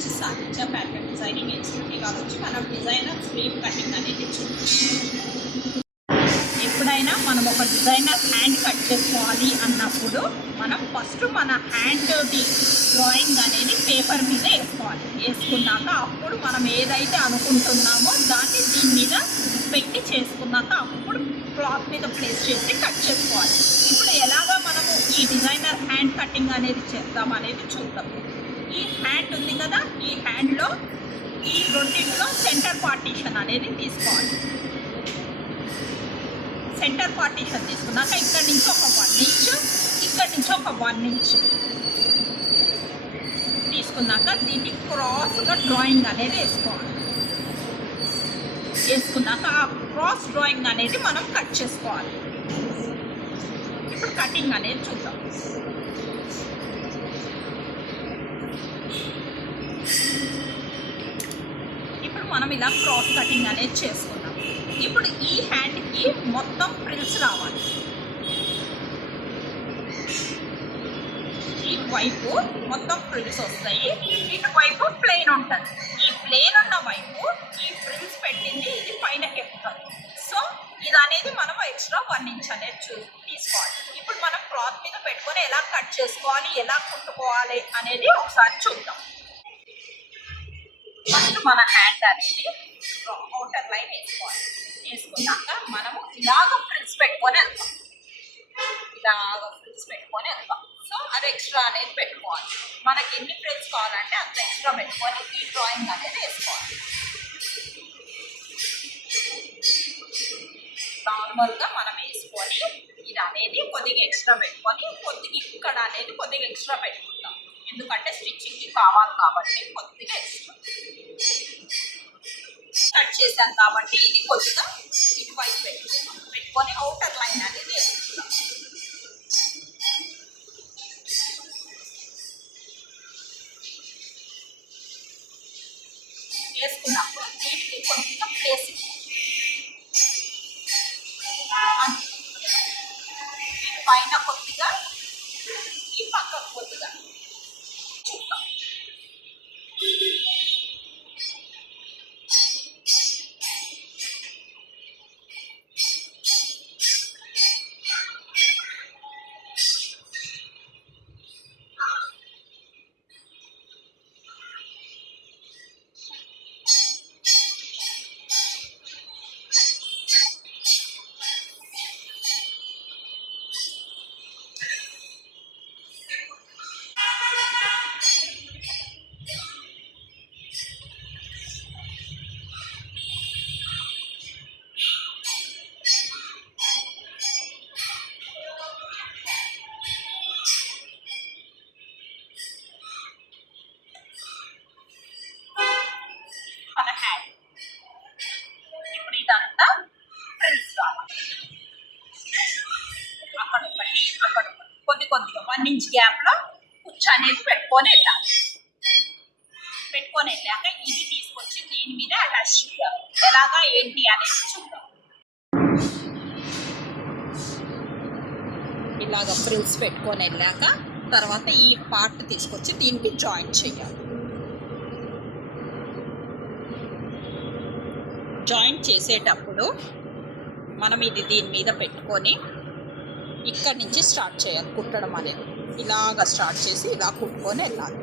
వచ్చి సాధించ pattern designing institute. ఇవాళ వచ్చి మనం డిజైనర్ స్లీవ్ కటింగ్ అనేది చూద్దాం. ఎప్పుడైనా మనం ఒక డిజైనర్ హ్యాండ్ కట్ చేసుకోవాలి అన్నప్పుడు మనం ఫస్ట్ మన హ్యాండ్ది డ్రాయింగ్ అనేది పేపర్ మీద వేసుకోవాలి. వేసుకున్నాక అప్పుడు మనం ఏదైతే అనుకుంటున్నామో దాన్ని దీని మీద పెట్టి చేసుకున్నాక అప్పుడు క్లాత్ మీద ప్లేస్ చేసి కట్ చేసుకోవాలి. ఇప్పుడు ఎలాగా మనము ఈ డిజైనర్ హ్యాండ్ కటింగ్ అనేది చేద్దాం అనేది చూద్దాం. ఈ హ్యాండ్ ఉంది కదా, ఈ హ్యాండ్లో ఈ రెండింటిలో సెంటర్ పార్టీషన్ అనేది తీసుకోవాలి. సెంటర్ పార్టీషన్ తీసుకున్నాక ఇక్కడ నుంచి ఒక 1 ఇంచ్, ఇక్కడ నుంచి ఒక 1 ఇంచ్ తీసుకున్నాక దీన్ని క్రాస్గా డ్రాయింగ్ అనేది వేసుకోవాలి. వేసుకున్నాక ఆ క్రాస్ డ్రాయింగ్ అనేది మనం కట్ చేసుకోవాలి. ఇప్పుడు కటింగ్ అనేది చూద్దాం. ఇప్పుడు మనం ఇలా క్రాస్ కటింగ్ అనేది చేసుకున్నాం. ఇప్పుడు ఈ హ్యాండ్కి మొత్తం ఫ్రిల్స్ రావాలి. ఇటువైపు మొత్తం ఫ్రిల్స్ వస్తాయి, ఇటువైపు ప్లెయిన్ ఉంటుంది. ఈ ప్లెయిన్ ఉన్న వైపు ఈ ఫ్రిల్స్ పెట్టింది ఇది పైనకి ఎక్కుతుంది. సో ఇది అనేది మనం ఎక్స్ట్రా 1 ఇంచ్ అనేది తీసుకోవాలి. ఇప్పుడు మనం క్లాత్ మీద పెట్టుకొని ఎలా కట్ చేసుకోవాలి, ఎలా కుట్టుకోవాలి అనేది ఒకసారి చూద్దాం. ఫస్ట్ మన హ్యాండ్ అనేది అవుటర్ లైన్ వేసుకోవాలి. వేసుకున్నాక మనము ఇలాగ ఫ్రిల్స్ పెట్టుకొని వెళ్తాం. ఇలాగ ఫ్రిల్స్ పెట్టుకొని వెళ్తాం. సో అది ఎక్స్ట్రా అనేది పెట్టుకోవాలి. మనకి ఎన్ని ఫ్రిల్స్ కావాలంటే అంత ఎక్స్ట్రా పెట్టుకొని ఈ డ్రాయింగ్ అనేది వేసుకోవాలి. నార్మల్గా మనం వేసుకొని ఇది అనేది కొద్దిగా ఎక్స్ట్రా పెట్టుకొని కొద్దిగా ఇక్కడ అనేది కొద్దిగా ఎక్స్ట్రా పెట్టుకుంటాం. ఎందుకంటే స్టిచ్చింగ్కి కావాలి కాబట్టి కొద్దిగా ఎక్స్ట్రా కట్ చేశాను కాబట్టి ఇది కొద్దిగా ఇటువైపు పెట్టుకొని అవుటర్ లైన్ అనేది వేసుకుంటాం. వేసుకున్నప్పుడు దీనికి కొద్దిగా ప్లేస్ పైన కొద్దిగా ఈ పక్కకు కొద్దిగా చూద్దాం. ఇప్పుడు ఇదంతా ఫ్రిల్స్ రావాలి. అక్కడ కొద్దిగా 1 ఇంచ్ గ్యాప్లో కుచ్చు అనేది పెట్టుకొని వెళ్ళాలి. పెట్టుకొని వెళ్ళాక ఇది తీసుకొచ్చి దీని మీద అటాచ్ చేయాలి. ఎలాగా ఏంటి అనేది చూద్దాం. ఇలాగ ఫ్రిల్స్ పెట్టుకొని వెళ్ళాక తర్వాత ఈ పార్ట్ తీసుకొచ్చి దీనికి జాయింట్ చేయాలి. జాయింట్ చేసేటప్పుడు మనం ఇది దీని మీద పెట్టుకొని ఇక్కడి నుంచి స్టార్ట్ చేయాలి కుట్టడం అనేది. ఇలాగ స్టార్ట్ చేసి ఇలా కుట్టుకొని వెళ్ళాలి.